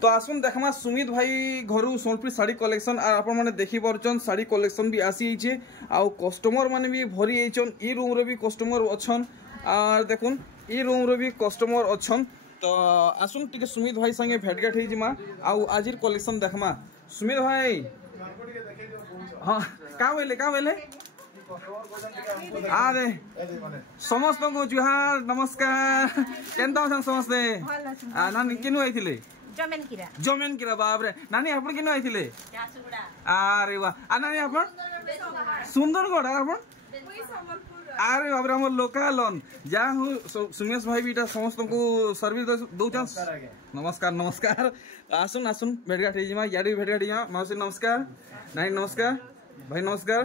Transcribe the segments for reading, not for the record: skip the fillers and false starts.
तो आसुन देखमा सुमित भाई घरू सोनपुर साड़ी कलेक्शन और आपण माने देखि परछन साड़ी कलेक्शन भी आसी छे आ कस्टमर माने भी भरी एछन ई रूम रे भी कस्टमर अछन और देखुन ई रूम रे भी कस्टमर अछन। तो आसुन टिके सुमित भाई संगे भेटघाट हे जिमा आ आजिर कलेक्शन देखमा। सुमित भाई हां का बोले अरे समस्त को जुहार नमस्कार केनता अछन समस्ते नानी किनु आइथिले जमेन किरा बाप रे नानी आपण किनु आइथिले अरे वाह आ नानी आपण सुंदरगढ़ आपण अरे बाप रे हमर लोकल जा सुमेश भाई बीटा समस्त को सर्विस दउछन नमस्कार नमस्कार आसुन आसुन भेटघाट हे जिमा याडी भेटघाट जिमा मौसी नमस्कार नानी नमस्कार भाई नमस्कार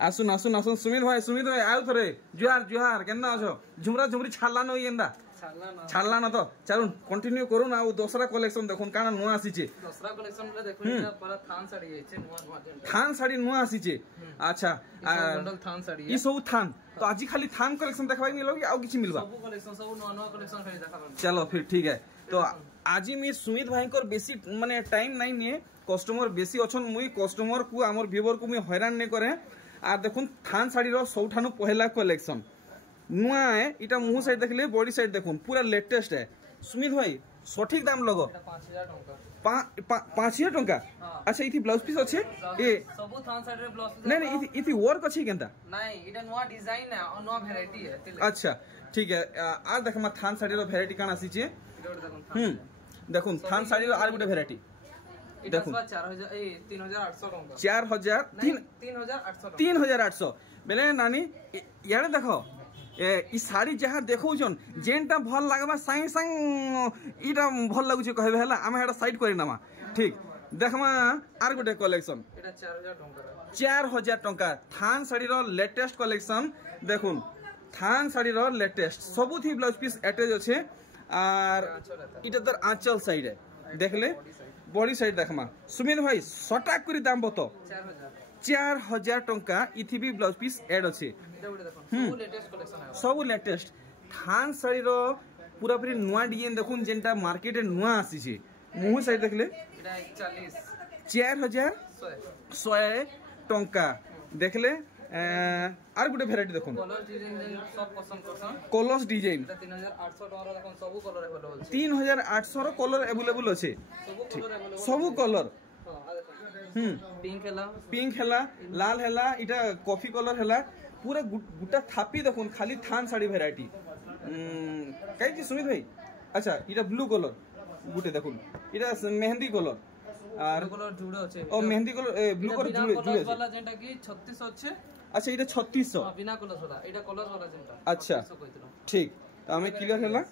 आसुन आसुन आसुन सुमित भाई आउ थरे जुहार जुहार केनना अछो झुमरा झुमरी छाड़ला न येंदा छाड़ला न तो चलुन कंटिन्यू करूँ ना दूसरा कलेक्शन देखुन काना नुआ आसीचे दूसरा कलेक्शन रे देखुन पूरा थान साड़ी है नुआ थान साड़ी नुआ आसीचे अच्छा थान साड़ी ई सब थान तो आज खाली थान कलेक्शन देखबाई मिलो कि आउ किछि मिलबा सब कलेक्शन सब नुआ कलेक्शन खाली देखाबा। चलो फिर ठीक है तो आज मी सुमित भाई को बेसी माने टाइम नहीं निए कस्टमर बेसी अछन मुई कस्टमर को हमर व्यूअर को मुई हैरान नै करे आ देखुन थान साड़ी रो सबठानु पहला कलेक्शन नुआ है इटा मुंह साइड देखले बॉडी साइड देखुन पूरा लेटेस्ट है। सुमित भाई सठिक दाम लगो 5000 टंका अच्छा इथि ब्लाउज पीस अच्छे ए सब थान साइड रे ब्लाउज नहीं नहीं इथि वर्क अच्छे केनता नहीं इटा नुआ डिजाइन है और नुआ वैरायटी है अच्छा ठीक है आ देखमा थान साड़ी रो वैरायटी काना आसीचे देखुन थान साड़ी रो आर गुटे वैरायटी देखुन 3800 टंका 3800 बेले नानी यारे देखो ई साड़ी जहाँ देखौछन जेनटा भल लागबा साई संग इटा भल लागुचे कहबे हला आमे हेडा साइड करि नामा ठीक देखमा आर गुटे कलेक्शन एटा 4000 टंका 4000 टंका थान साड़ी रो लेटेस्ट कलेक्शन देखुन थान साड़ी रो लेटेस्ट सबुथि ब्लाउज पीस अटैच अछि और इटा दर आंचल साइड है देखले बॉडी साइड देखमा। सुमित भाई सटाक करी दाम बतो 4000 टंका इथि भी ब्लाउज पीस ऐड अछि सब लेटेस्ट थान साड़ी रो पूरा पूरी नुआ डिजाइन देखुन जेंटा मार्केट रे नुआ आसी छी मुंह साइड देखले एटा 4100 टंका देखले आर गुटे वैरायटी देखुन कलर डिजाइन सब पसंद करसन कलर्स डिजाइन 3800 टका देखुन सब कलर अवेलेबल छै 3800 रो कलर अवेलेबल अछि सब कलर पिंक हेला लाल हेला इटा कॉफी कलर हेला पूरा गुटा थापी देखुन खाली थान साड़ी वैरायटी काई कि सुमित भाई अच्छा इटा ब्लू कलर गुटे देखुन इटा मेहंदी कलर आर कलर जुड़े अछि ओ मेहंदी कलर ब्लू कलर जुड़े वाला जेंटा कि 3600 अछि अच्छा इटा 3600 बिना कलर वाला इटा कलर वाला जेंटा अच्छा ठीक तो हमें क्लियर हेला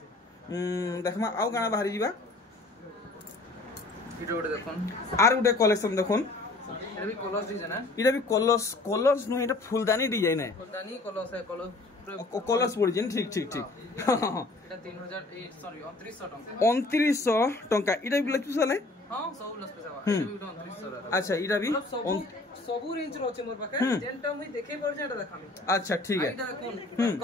देखमा आउ गाना बाहरी जीवा इटा उडे देखुन आर गुटे कलेक्शन देखुन इटा भी कलर्स डिजाइन है इटा भी कलर्स नो इटा फुलदानी डिजाइन है फुलदानी कलर्स है कलर्स पड़िजन ठीक ठीक ठीक इटा 2900 टंका 2900 टंका इटा भी ब्लाउज पीस वाले हां सब ब्लाउज पीस है इटा भी 2900 अच्छा इटा भी सब रेंज रो छै मोर पाखे जेंटा मुई देखे पर जेंटा देखामी अच्छा ठीक है इटा देखुन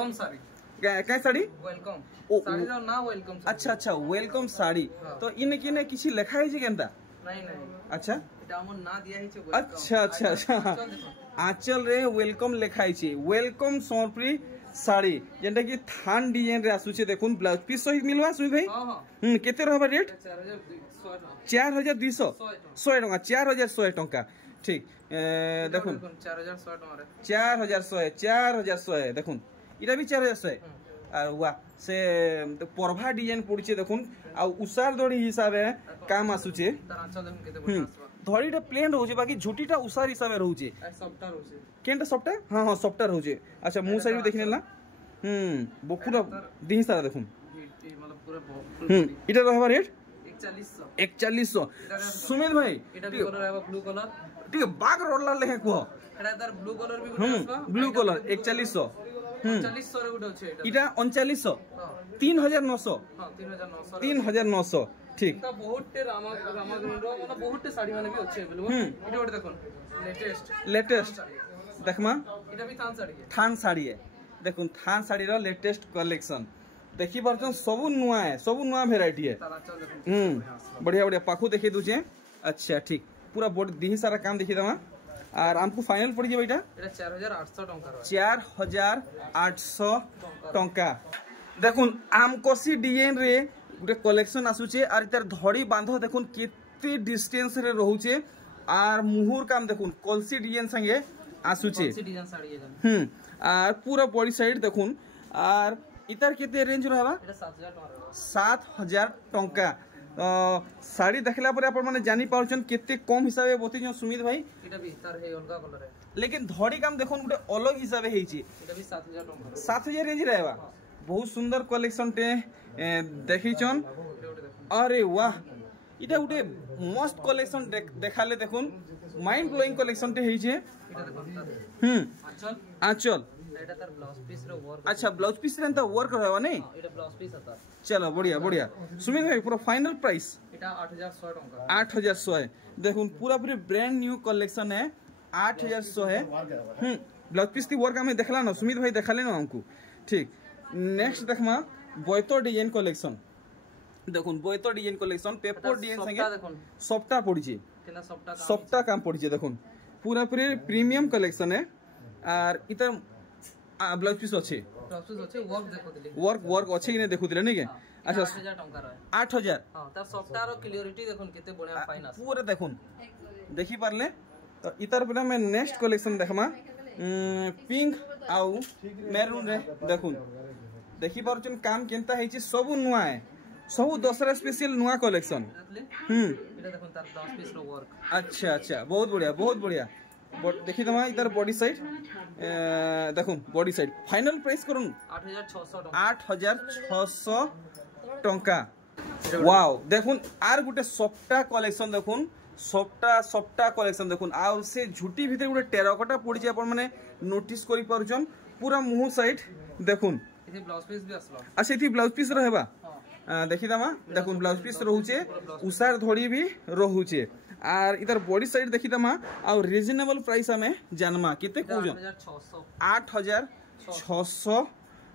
कम साड़ी काय साड़ी वेलकम साड़ी रो ना वेलकम अच्छा अच्छा वेलकम साड़ी तो इने किने किछि लिखा है जे केनता नहीं नहीं अच्छा इटा हमर ना दिया है छै अच्छा अच्छा अच्छा आंचल रे वेलकम लिखाई छै वेलकम सोनपुरी साड़ी जेंटा कि थान डिजाइन रे आसु छै देखुन ब्लाउज पीस सहित मिलवा सुई भाई हां हां केते रहबा रेट 4200 100 टका 4100 टका ठीक देखुन 4100 टका रे 4100 देखुन इटा भी 4100 और वाह से परभा डिजाइन पड़छे देखुन आ उसार दड़ी हिसाब है काम आसुचे धड़ीटा प्लेन रहउचे बाकी झुटीटा उसार हिसाब रहउचे सॉफ्टवेयर रहउचे केनटा सॉफ्टवेयर हां हां सॉफ्टवेयर रहउचे अच्छा मुंह साइड भी देखने ला पूरा दी सारा देखुन मतलब पूरा इटा रहबा रेट 4100 सुमित भाई इटा भी कलर है ब्लू कलर ठीक बाग रोडला लेखे को एटा दर ब्लू कलर भी गुटे ब्लू कलर 4100 3900 रे गुटे अछि इटा 3900 3900 हां 3900 ठीक तो बहुत रामाग्रुंड रो मतलब बहुत साड़ी माने भी अछि अवेलेबल इटा गुटे देखुन लेटेस्ट देखमा इटा भी थान साड़ी है देखुन थान साड़ी रो लेटेस्ट कलेक्शन देखि पारछन सब नुआ वेराइटी है। बढ़िया बढ़िया पाखु देखि दुचे। अच्छा ठीक पूरा बॉडी दिही सारा काम देखि दमा और हमको फाइनल पड़ जेबा एटा 4800 टंका 4800 टंका। देखुन आमकोसी डिजाइन रे गुटे कलेक्शन आसुचे और इतार धड़ी बांध देखुन केते डिस्टेंस रे रहउचे और मुहुर काम देखुन कलसी डिजाइन संगे आसुचे और पूरा बॉडी साइड देखुन और इतार केते रेंज रहबा एटा 7000 टंका। साड़ी देखला पर आपण माने जानि पाउछन केते कम हिसाबे बति जो सुमित भाई एटा भी तार हे अलगा कलर है लेकिन धड़ी काम देखुन गुटे अलग हिसाबे हेची एटा भी 7000 टंका 7000 रेंज रहबा। बहुत सुंदर कलेक्शन टे देखिछन। अरे वाह इटा गुटे मस्त कलेक्शन देखाले देखुन माइंड ब्लोइंग कलेक्शन टे हेचे। आंचल एटा तार ब्लाउज पीस रो वर्क। अच्छा ब्लाउज पीस रे त वर्क रहबा नै एटा ब्लाउज पीस आता। चलो बढ़िया बढ़िया सुमित भाई पूरा फाइनल प्राइस एटा 8100 टंका 8100 है। देखुन पूरा पूरी ब्रांड न्यू कलेक्शन है 8100 है। ब्लाउज पीस की वर्क हमें देखला ना सुमित भाई देखाले ना हमको ठीक। नेक्स्ट देखमा बोयतो डिजाइन कलेक्शन देखुन बोयतो डिजाइन कलेक्शन पेपर डिजाइन संगे देखुन सफ्टा पड़िছে केना सफ्टा काम पड़िছে देखुन पूरा पूरी प्रीमियम कलेक्शन है और इतर ब्लाउज पीस अच्छे वर्क देखो दिले वर्क अच्छे कि नहीं देखु दिले नहीं के। अच्छा 8000 टंका रे 8000 हां तार सॉफ्टवेयर और क्लियरिटी देखुन केते बढ़िया फाइन आस पूरा देखुन देखि पारले। तो इतर पर मैं नेक्स्ट कलेक्शन देखमा पिंक आउ मेरून रे देखुन देखि पारछन काम केनता हेछि सब नुआ है सब दसरा स्पेशल नुआ कलेक्शन। एटा देखुन तार 10 पीस रो वर्क। अच्छा अच्छा बहुत बढ़िया देखि दमा इधर बॉडी साइड देखुन बॉडी साइड फाइनल प्राइस करूँ 8600 टंका। वाओ देखुन आर गुटे सफ्टा कलेक्शन देखुन सफ्टा कलेक्शन देखुन आ से झुटी भीतर गुटे टेराकोटा पड़ी आपण माने नोटिस करि पारुछन पूरा मुह साइड देखुन इथे ब्लाउज पीस भी आसला। अच्छा इथे ब्लाउज पीस रहबा देखि दमा देखुन ब्लाउज पीस रहउचे उसार धड़ी भी रहउचे और इधर बॉडी साइड देखि दमा आ रिजनेबल प्राइस हमें जानमा केते कहउजन 8600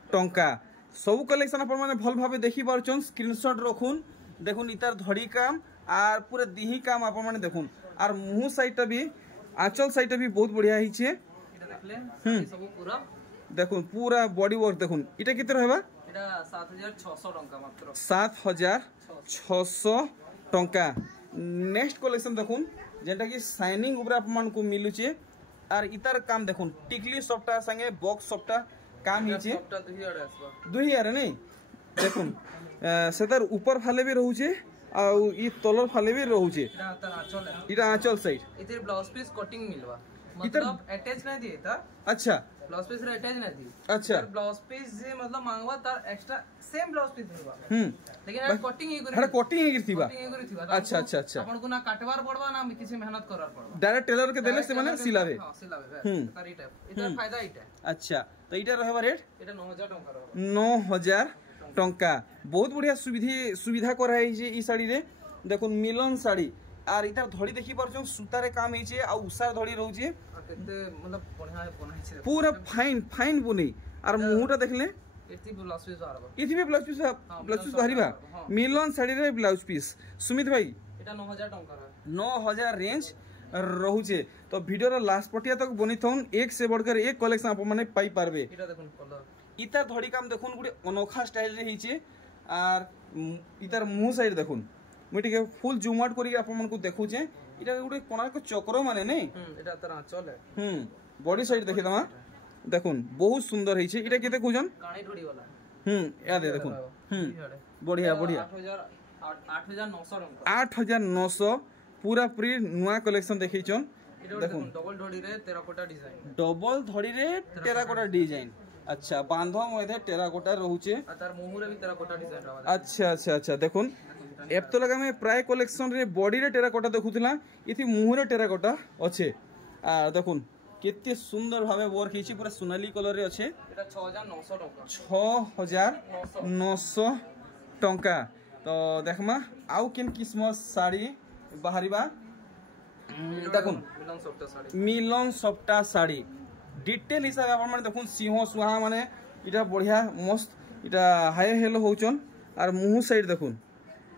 टंका। सब कलेक्शन आपण माने भल भाबे देखि पारछन स्क्रीनशॉट रखुन देखुन इतार धड़ी काम और पूरा दिही काम आपण माने देखुन और मुंह साइड भी आंचल साइड भी बहुत बढ़िया हिचे सब पूरा देखुन पूरा बॉडी वर्क देखुन इटा केते रहबा एटा 7600 टंका मात्र 7600 टंका। नेक्स्ट कलेक्शन देखुन जेंटा कि शाइनिंग ऊपर आपन को मिलुचे और इतार काम देखुन टिकली सफ्टा संगे बॉक्स सफ्टा काम हिचे सफ्टा दुही आरे नहीं देखुन सेतार ऊपर फाले भी रहउचे आ ई तलर फाले भी रहउचे इटा आंचल साइड इधर ब्लाउज पीस कटिंग मिलवा मतलब अटैच नहीं दिए था। अच्छा ब्लाउज पीस रे अटैच नहीं दी। अच्छा ब्लाउज पीस जे मतलब मांगवा तार एक्स्ट्रा सेम ब्लाउज पीस मिलवा लेकिन कटिंग ही कटिंग अच्छा अच्छा अच्छा अपन को ना काटवार पड़वा ना किसी मेहनत करवार पड़वा डायरेक्ट टेलर के देले से माने सिलावे हां सिलावे तार ई टाइप इधर फायदा इटा। अच्छा तो इटा रहबा रेट एटा 9000 टंका रहबा 9000 टंका। बहुत बढ़िया सुविधा करा है जे ई साड़ी रे देखुन मिलन साड़ी और इधर धड़ी देखि पारछन सूता रे काम हेचे आ उसार धड़ी रहउचे केते मतलब बढ़िया बनाई छे पूरा फाइन बुनी और मुहटा देखले एथि ब्लाउज पीस आरबा इथि भी ब्लाउज पीस बाहरीबा मिलन साड़ी रे ब्लाउज पीस। सुमित भाई एटा 9000 टंका रे 9000 रेंज रहउचे। तो वीडियो रो लास्ट पटिया तक बनिथौन एक से बढ़कर एक कलेक्शन आप माने पाई पारबे। एटा देखुन कलर इतार धड़ी काम देखुन गुटे अनोखा स्टाइल रे हिचे और इतार मुंह साइड देखुन मुई टिके फुल जूम आउट करी आप मन को देखुचे इटा गुटे कोना को चक्र माने नै एटा तरह चले बॉडी साइड देखि दमा देखुन बहुत सुंदर हिचे इटा केते कहजन काणी ढोडी वाला या दे देखुन बढ़िया 8900 टंका 8900 पूरा पूरी नुआ कलेक्शन देखिछन देखुन डबल ढोडी रे टेराकोटा डिजाइन डबल धड़ी रे टेराकोटा डिजाइन। अच्छा बांधो मध्ये टेराकोटा रहउचे आ तार मुहु रे भी टेराकोटा डिजाइन रहबा। अच्छा अच्छा अच्छा देखुन एप तो लगा में प्राय कलेक्शन रे बॉडी रे टेराकोटा देखुथिला इथि मुंह रे टेराकोटा अच्छे आ देखुन केते सुंदर भाबे वर्क हिची पूरा सोनाली कलर रे अच्छे एटा 6900 टंका 6900 टंका। तो देखमा आउ केन किस्म साड़ी बाहरीबा देखुन मिलन सफ्टा साड़ी डिटेल हिसाब आप देखुन सिंह सुहा माने इटा बढ़िया मस्त इटा हाई हेलो होचन और मुह साइड देखुन।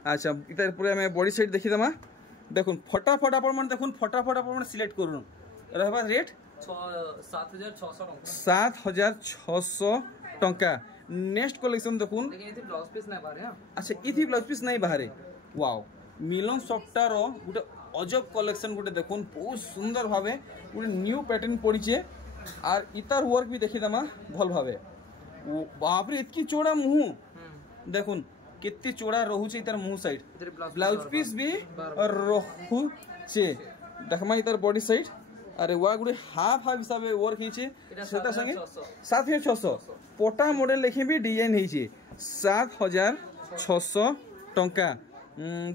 अच्छा इतार पूरे हमें बॉडी साइड देखी दमा देखुन फटाफट आपण मन देखुन फटाफट आपण सिलेक्ट करूँ रहबा रेट 7600 टंका। नेक्स्ट कलेक्शन देखुन ब्लाउज पीस नहीं बाहर। अच्छा इथि ब्लाउज पीस नहीं बाहर वाओ मिलन सफ्टार गोटे अजब कलेक्शन गोटे देखुन बहुत सुंदर भावे गोटे न्यू पैटर्न पड़ीचे और इतार वर्क भी देखी दमा भल भावे बाप रे इतकी चौड़ा मुंह देखुन कितनी चौड़ा रोचे इतार मुंह साइड ब्लाउज पीस भी रोचे देखमा इतार बॉडी साइड अरे वा गुटे हाफ हाफ हिसाब से वर्क होइछे सेटा संगे 7600 पोटा मॉडल लेखे भी डिजाइन होइछे 7600 टंका।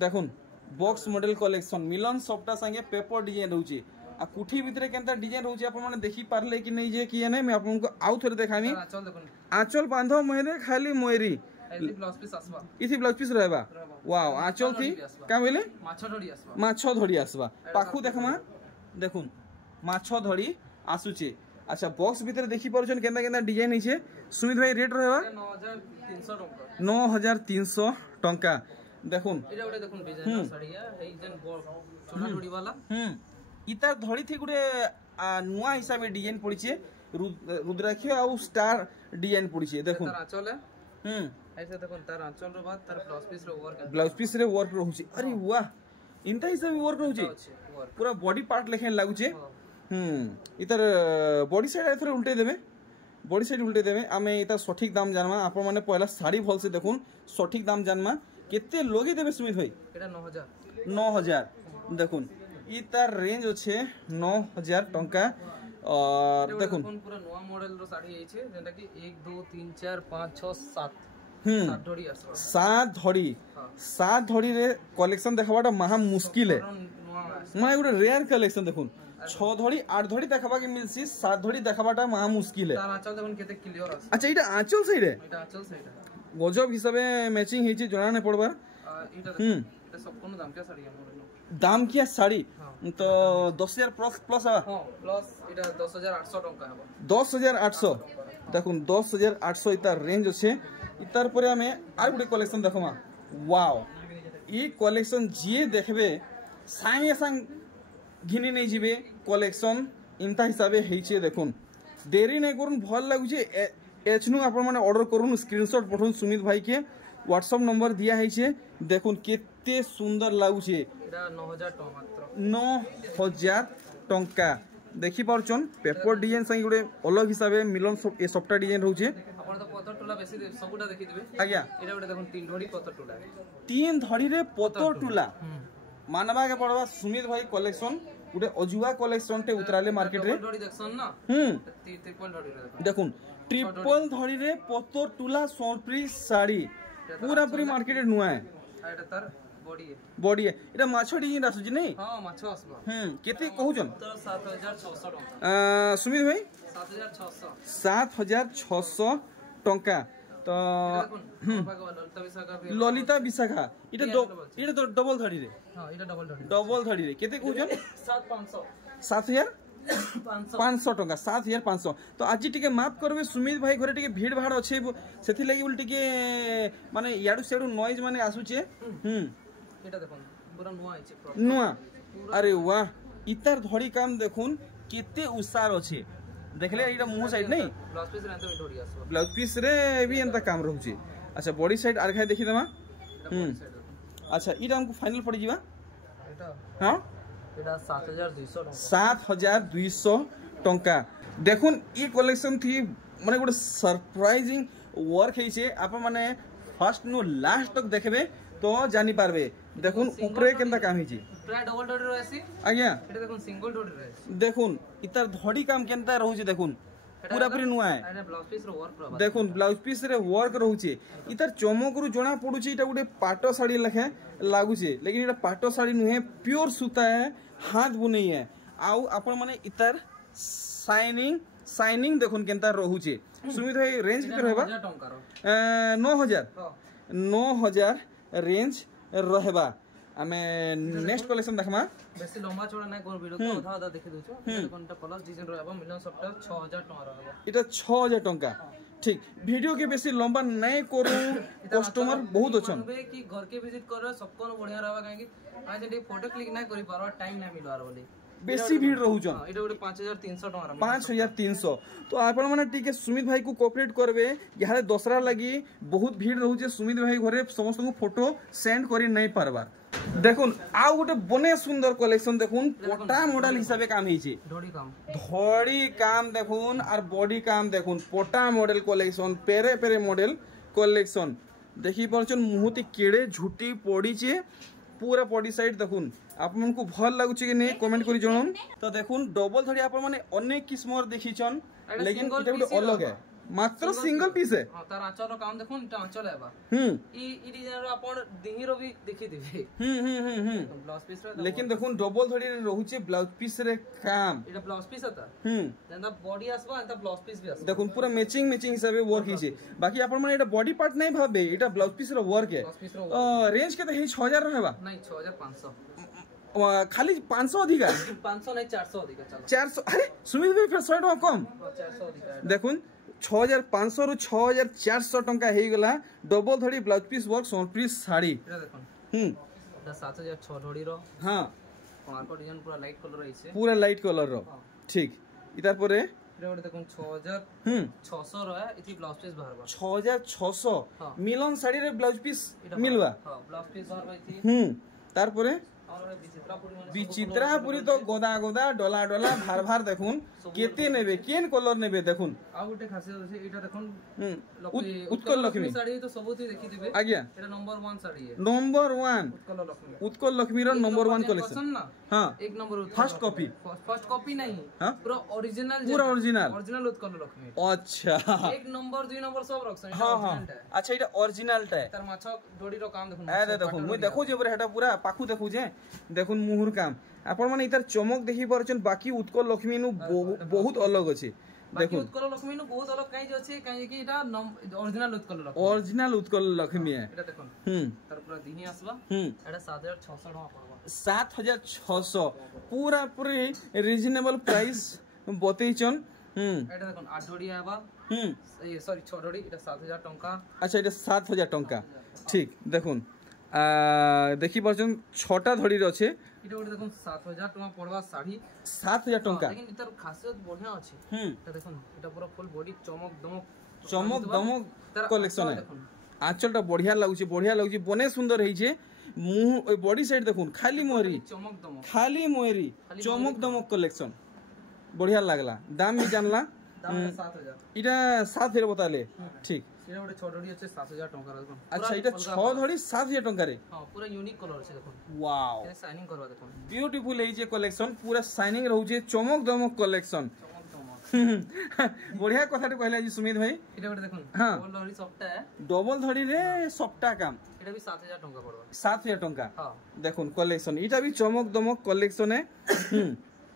देखुन बॉक्स मॉडल कलेक्शन मिलन सफ्टा संगे पेपर डिजाइन रहउछे आ कुठी भितरे केनता डिजाइन रहउछे आपण माने देखि पारले कि नै जे कि नै मैं आपनको आउ थरे देखामी आंचल बांधो मोहरे खाली मोयरी इथि ब्लाउज पीस रहबा वाओ आंचल थी का बोले माछो धड़ी आसबा पाखु देखमा देखुन माछो धड़ी आसुचे। अच्छा बॉक्स भीतर देखि परछन केनता केनता डिजाइन हिचे सुमित भाई रेट रहबा 9300 टंका। देखुन एटा ओटे देखुन डिजाइन साड़िया ए जन छोटा धड़ी वाला इतार धड़ी थी गुटे नुआ हिसाब से डिजाइन पड़ीचे रुद्राक्ष आ स्टार डिजाइन पड़ीचे देखुन तार आंचल है ऐसे देखुन तार आंचल रो बाद तार ब्लाउज पीस रे वर्क रहउची अरे वाह इनता हिसाब वर्क रहउची पूरा बॉडी पार्ट लेखे लागुचे। इतार बॉडी साइड एथरे उल्टे देबे बॉडी साइड उल्टे देबे आमे इतार सठिक दाम जानमा आपण माने पहला साड़ी भल से देखुन सठिक दाम जानमा केते लोगे देबे सुमित भाई एटा 9000 देखुन इतार रेंज अच्छे 9000 टंका। और देखुन पूरा नवा मॉडल रो साड़ी आइछे जेंटा कि 1 2 3 4 5 6 7 सात धड़ी रे कलेक्शन देखबाटा महा मुश्किल है माने गुटे रेयर कलेक्शन देखुन 6 धड़ी 8 धड़ी देखबा के मिलसी 7 धड़ी देखबाटा महा मुश्किल है। तार आंचल देखुन केते क्लियर आछे। अच्छा इटा आंचल साइड है इटा आंचल साइड है गजब हिसाबे मैचिंग हिची जोना ने पड़बार इटा सब कोनो दाम क्या साड़ी है दाम किया साड़ी तो 10000 प्लस आ हां प्लस इटा 10800 टंका है 10800 देखुन 10800 इतार रेंज अच्छे। इतार परे हमें are Gute collection देखमा wow E collection जे देखबे संगे संग घिनी नहीं जीवे कलेक्शन इनता हिसाबे हेइचे देखुन देरी नहीं करूँ भल लगुचे एचनु आपण माने ऑर्डर करूँ स्क्रीनशॉट पठौन सुमित भाई के व्हाट्सएप नंबर दिया है देखुन केते सुंदर लागुचे 9000 टंका देखि पारछन पेपर डिजाइन संग गुटे अलग हिसाबे मिलन ए सफ्टा डिजाइन रहउचे आपण तो पतर टुला बेसी सबुटा देखि देबे आज्ञा एटा गुटे देखुन 3 धड़ी पतर टुला 3 धड़ी रे पतर टुला मानवा के पड़वा सुमित भाई कलेक्शन गुटे अजुआ कलेक्शन टे उतराले मार्केट रे धड़ी देखसन ना ट्रिपल धड़ी रे देखुन ट्रिपल धड़ी रे पतर टुला सोनप्री साड़ी पूरा पूरी मार्केट नुआ है एटा तार बॉडी है एटा माछो डिजाइन आसुची नै हां माछो आसबा केते कहउजन तो 7600 टंका सुमित भाई 7600 टंका तो ललिता विशाखा इटा डबल धड़ी रे हां इटा डबल धड़ी रे केते कहउजन 7500 टंका 7500 तो आज टिके माफ करबे सुमित भाई घरे टिके भीड़ भाड़ अच्छे सेथि लागि बोल टिके माने याडू सेडू नॉइज माने आसुचे एटा देखुन पूरा नुआ आइछे नुआ अरे वाह इतार धड़ी काम देखुन केते उसार अच्छे देखले एटा मुंह साइड नहीं ब्लाउज पीस रे तो धड़ी आसबो ब्लाउज पीस रे भी एंता काम रहउचे। अच्छा बॉडी साइड आर खाय देखि दमा अच्छा इटा हमको फाइनल पड़ जीवा एटा हां एटा 7200 टंका देखुन ई कलेक्शन थी माने गोटे सरप्राइजिंग वर्क हेइछे आप माने फर्स्ट नु लास्ट तक देखबे तो जानि पारबे देखुन ऊपरे केनता काम हिची प्राय डबल धड़ी रहसी आज्ञा एटा देखुन सिंगल धड़ी रहसी देखुन इतार धड़ी काम केनता रहउचे देखुन पूरा पूरी नुआ है एटा ब्लाउज पीस रो वर्क रहबा देखुन ब्लाउज पीस रे वर्क रहउचे इतार चमक रु जणा पडुचे इटा गुटे पाटो साड़ी लखे लागुचे लेकिन इटा पाटो साड़ी नुहे प्योर सूता है हाथ बुनई है आउ आपण माने इतार शाइनिंग देखुन केनता रहउचे सुमित भाई रेंज किते रहबा 9000 टंका रो 9000 रेंज रहबा आमे नेक्स्ट कलेक्शन देखमा बेसी लंबा चौड़ा नै कोन वीडियो को आधा आधा देखि दोछो कोनटा कलर डिजाइन रहबा मिलन सबटा 6000 टका रहबा इटा 6000 टका ठीक वीडियो के बेसी लंबा नै करू कस्टमर बहुत अछन कि घर के विजिट कर सबको बढ़िया रहबा काहे कि आज जे फोटो क्लिक नै करि पारबा टाइम नै मिलवार बोली बेसी भीड़ रहउछन एटा गोटे 5300 टका 5300 तो आपण माने ठीक है सुमित भाई को कोऑपरेट करबे यहां दसरा लगी बहुत भीड़ रहउछे सुमित भाई घरे समस्त को फोटो सेंड करि नै पारबार देखुन आ गोटे बने सुंदर कलेक्शन देखुन पोटा मॉडल हिसाबे काम हिचे धड़ी काम देखुन और बॉडी काम देखुन पोटा मॉडल कलेक्शन पेरे पेरे मॉडल कलेक्शन देखि परछन मुहती केड़े झुटी पड़ी छे पूरा बॉडी साइड देखुन आप मन को भल लागुचे कि नै कमेंट करि जणन तो देखुन डबल धड़ी आप माने अनेक किस्मर देखिछन लेकिन एटा गोटे अलग है मात्र सिंगल पीस है हां तार आंचल रो काम देखुन इटा आंचल हेबा ई डिजाइन रो आपण दिही रो भी देखि दिबे ब्लाउज पीस रो लेकिन देखुन डबल धड़ी रे रहउचे ब्लाउज पीस रे काम इटा ब्लाउज पीस आता जेंदा बॉडी आसबा एंता ब्लाउज पीस भी आसबा देखुन पूरा मैचिंग हिसाबे वर्क हिचे बाकी आपण माने एटा बॉडी पार्ट नै भाबे एटा ब्लाउज पीस रो वर्क है रेंज के त हे 6000 रो हेबा नहीं 6500 खाली 500 अधिका 500 नहीं 400 अधिका चलो 400 अरे सुमित भाई फिर 100 टका कम 400 अधिका देखुन 6500 रु 6400 टका हे गला डबल धड़ी ब्लाउज पीस वर्क सोन पीस साड़ी एटा देखुन एटा 7006 धड़ी रो हां मार्को डिजाइन पूरा लाइट कलर रहिसे पूरा लाइट कलर रो ठीक इतार परे एटा गोटे देखुन 6600 रो है इति ब्लाउज पीस बाहरबा 6600 मिलन साड़ी रे ब्लाउज पीस मिलवा हां ब्लाउज पीस बाहरबा इति तार परे विचित्रापुरी तो गोदा गोदा डोला डोला भार भार देखुन केते नेबे केन कलर नेबे देखुन आ गुटे खासियत अछि एटा देखुन उत्कल लक्ष्मी साड़ी तो सबुती देखि दिबे आज्ञा एटा नंबर 1 साड़ी है नंबर 1 उत्कल लक्ष्मी रो नंबर 1 कलेक्शन ना हां एक नंबर फर्स्ट कॉपी नहीं पूरा ओरिजिनल ओरिजिनल उत्कल लक्ष्मी अच्छा एक नंबर 2 नंबर सब रखसन हां हां अच्छा एटा ओरिजिनल टा तार माछ डोडी रो काम देखुन अरे देखुन मुई देखो जे हेटा पूरा पाखु देखु जे देखुन मुहुर काम आपण माने इतार चमक देखि परछन बाकी उत्कल लक्ष्मी नु बहुत अलग अछि देखुन उत्कल लक्ष्मी नु बहुत अलग काई जे अछि काई कि एटा ओरिजिनल उत्कल लक्ष्मी है एटा देखुन तार पूरा दिही आसबा एटा 7600 टका पड़बा 7600 पूरा पूरी रीजनेबल प्राइस बतैचन एटा देखुन 8 डोडी आबा ए सॉरी 6 डोडी एटा 7000 टका अच्छा एटा 7000 टका ठीक देखुन देखि परछन 6टा धड़ी रे अछि इटा गोटे देखुन 7000 टका पड़वा साड़ी 7000 टका लेकिन इतर खासियत बढ़िया अछि एटा देखुन एटा पूरा फुल बॉडी चमक दमक कलेक्शन है आंचलटा बढ़िया लागुची बने सुंदर है जे मुंह बॉडी साइड देखुन खाली मोहरी चमक दमक कलेक्शन बढ़िया लागला दाम भी जानला दाम 7000 इटा 7000 बताले ठीक एटा गोटे 6 धड़ी अछि 7000 टका देखुन अच्छा इटा 6 धड़ी 7000 टका रे हां पूरा यूनिक कलर छै देखुन वाओ ए शाइनिंग करवा देखुन ब्यूटीफुल है जे कलेक्शन पूरा शाइनिंग रहउ छै चमक दमक कलेक्शन बढ़िया कथाटे कहले जी सुमित भाई एटा गोटे देखुन डबल धड़ी सफ्टा है डबल धड़ी रे सफ्टा काम एटा भी 7000 टका पड़बा 7000 टका हां देखुन कलेक्शन इटा भी चमक दमक कलेक्शन है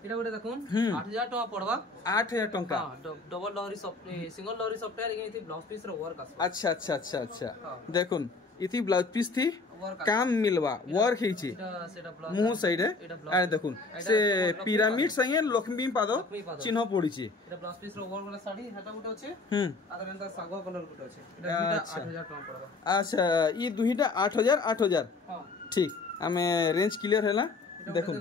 एटा गोटे देखुन 8000 टका पड़बा 8000 टका हां डबल लहरी सॉफ्ट सिंगल लहरी सॉफ्टवेयर लेकिन इथि ब्लाउज पीस रो वर्क आस अच्छा देखुन इथि ब्लाउज पीस थी काम मिलवा वर्क है छी मुंह साइड है आ देखुन से पिरामिड संगे लक्ष्मी पाद चिन्ह पड़ी छी एटा ब्लाउज पीस रो वर्क वाला साड़ी हेटा गुटे अछि आदर एंता सागवा कलर गुटे अछि एटा 8000 टका पड़बा अच्छा ई दुहीटा 8000 हां ठीक हमें रेंज क्लियर हैला देखुन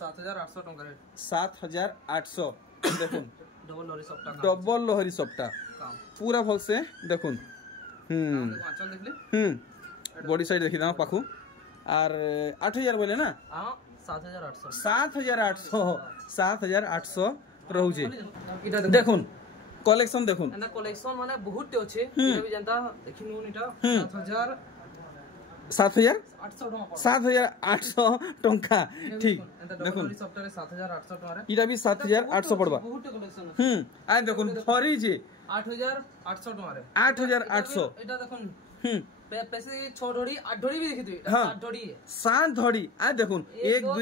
7800 टका रे 7800 देखुन डबल लहरी सफ्टा पूरा भल से देखुन आंचल देखले बॉडी साइड देखि दाम पाखु आर 8000 बोले ना हां 7800 7800 रहउ जे देखुन कलेक्शन देखुन एंदा कलेक्शन माने बहुत टे अछि ये भी जानता देखिनु इटा 7800 टका ठीक देखुन सॉफ्टवेयर 7800 टका रे इटा भी 7800 पड़बा बहुत कलेक्शन आ देखुन फरी जे 8800 टका रे 8800 एटा देखुन पैसे 6 धड़ी 8 धड़ी भी देखि दे 7 धड़ी है 7 धड़ी आ देखुन 1 2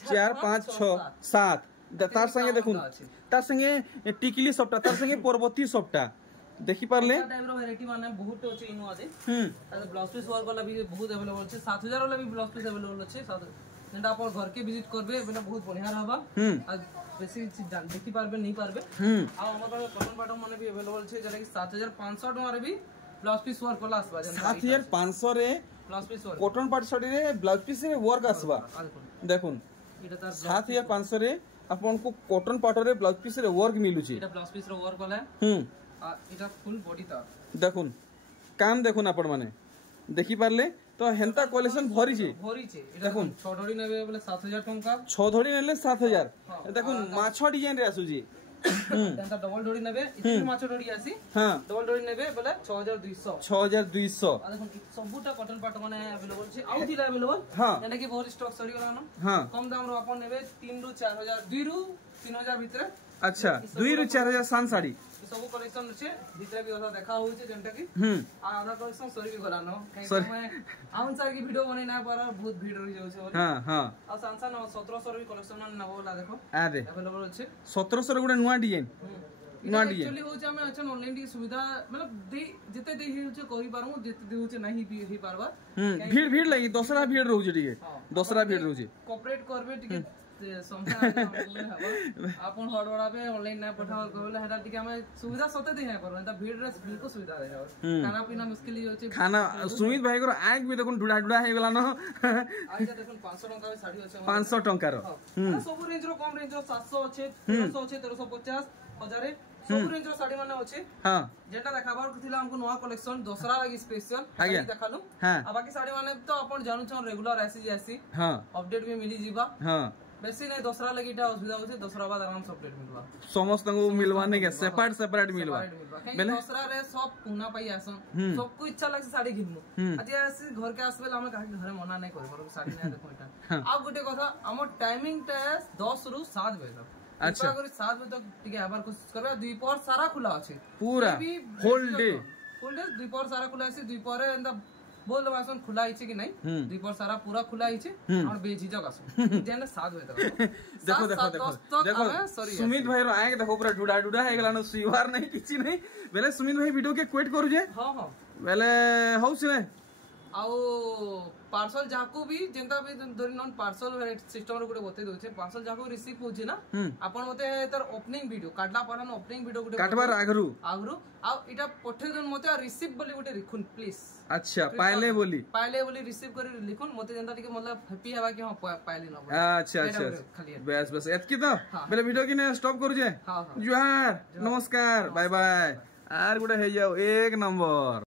4 5 6 7 तार संगे देखुन तार संगे टिकली सप्ता तार संगे पर्वती सप्ता देखि पारले टाइप रो वैरायटी माने बहुत अछि इनो आजे ब्लाउज पीस वर्क वाला भी बहुत अवेलेबल छै 7000 वाला भी ब्लाउज पीस अवेलेबल छै जेंटा अपन घर के विजिट करबे बेला बहुत बढ़िया रहबा आ बेसी देखि पारबे नहीं पारबे आ हमर कॉटन पैटर्न माने भी अवेलेबल छै जेटा कि 7500 टका रे भी ब्लाउज पीस वर्क वाला आसबा 7500 रे blouse piece work cotton part shirt रे ब्लाउज पीस रे वर्क आसबा देखुन एटा तार 7500 रे अपन को कॉटन पार्ट रे ब्लाउज पीस रे वर्क मिलु छी एटा ब्लाउज पीस रो वर्क वाला आ एटा फुल बॉडी तार देखुन काम देखुन आपण माने देखि पारले तो हेंता कलेक्शन भरी छी देखुन 6 धड़ी नेबे बोले 7000 टका 6 धड़ी नेले 7000 देखुन माछो डिजाइन रे आसु जी तेंता डबल धड़ी नेबे इति माछो धड़ी आसी हां डबल धड़ी नेबे बोले 6200 6200 आ देखुन सबुटा कॉटन पार्ट माने अवेलेबल छै आउ दिला अवेलेबल हां एने की बहुत स्टॉक सरी गला न हां कम दाम रो अपन नेबे 3 रु 4000 2 रु 3000 भीतर अच्छा 2 रु 4000 सान साड़ी सब कलेक्शन छै भीतर भी ओसा देखा होय छै जेंटा की आधा कलेक्शन सरी भी गला न काई में आउन सार की वीडियो बनै ना पारा बहुत भीड़ रही जाउ छै हां हां आ सांसा 1700 भी कलेक्शन न होला देखो अरे अवेलेबल छै 1700 रे गुडा नुवा डिजाइन नुवा डिजाइन एक्चुअली हो छै हमें अच्छा ऑनलाइन की सुविधा मतलब दे जते दे हो छै कहि पारमु जते दे हो छै नहीं भी ही पारबा भीड़ भीड़ लगी दूसरा भीड़ रहू छै ठीक दूसरा भीड़ रहू छै कोऑपरेट करबे ठीक अपन हड़बड़ा पे ऑनलाइन ना पठाओ कहले हेटा टिके हमें सुविधा सते दे है पर एता भीड़ रे बिल्कुल सुविधा दे है खाना पीना मुश्किल ही होचे खाना सुमित भाई को आग भी देखुन ढुडा ढुडा हे गेला न आइजा देखुन 500 टका साड़ी अछि 500 टका रो सब रेंज रो कम रेंज रो 700 अछि 300 अछि 1350 1000 सब रेंज रो साड़ी माने अछि हां जेटा देखाबार थिला हमको नवा कलेक्शन दूसरा लागी स्पेशल साड़ी देखालु आ बाकी साड़ी माने तो अपन जानू छ रेगुलर ऐसी हां अपडेट भी मिली जीवा हां बेसी नहीं दूसरा लगीटा असुविधा होছে दूसरा बाद आराम से अपडेट मिलवा समस्त को मिलवा नहीं के सेपरेट मिलवा बेले दूसरा रे सब पुना पाई आसन सबको इच्छा लागे साड़ी घिनमु आज ऐसे घर के आसबे हम काहे घरे मना नहीं कर पर साड़ी नहीं देखो एटा आ गुटे कथा हमर टाइमिंग टा 10 रु 7 बजे तक अच्छा अगर 7 बजे तक टिके आबार कोशिश करबे दुई पर सारा खुला अछि पूरा होल डे दुई पर सारा खुला अछि दुई पर एंदा बोल वासन खुला हिचे कि नहीं दीपर सारा पूरा खुला हिचे और बेझिझक आसो जेने 7 बजे तक देखो सुमित भाई रो आए देखो पूरा ढुडा ढुडा हे गेला न सुइवार नहीं किछि नहीं बेले सुमित भाई वीडियो के क्वेट करू जे हां हां बेले हाउस में आउ पार्सल जाको भी जेंता भी धरि नन पार्सल सिस्टम रे गुटे बते दोछे पार्सल जाको रिसीव होछि ना अपन मते तर ओपनिंग वीडियो काटला परन ओपनिंग वीडियो गुटे काटबार आगरु आ इटा पठे दन मते रिसीव बोली गुटे लिखुन प्लीज अच्छा पाइले बोली रिसीव करी लिखुन मते जेंता टिके मतलब हैप्पी हेबा कि हां पाइले न अच्छा अच्छा बस एतकी तो बेले वीडियो कि ने स्टॉप करू जे जोहार नमस्कार बाय बाय आर गुटे हे जाओ एक नंबर।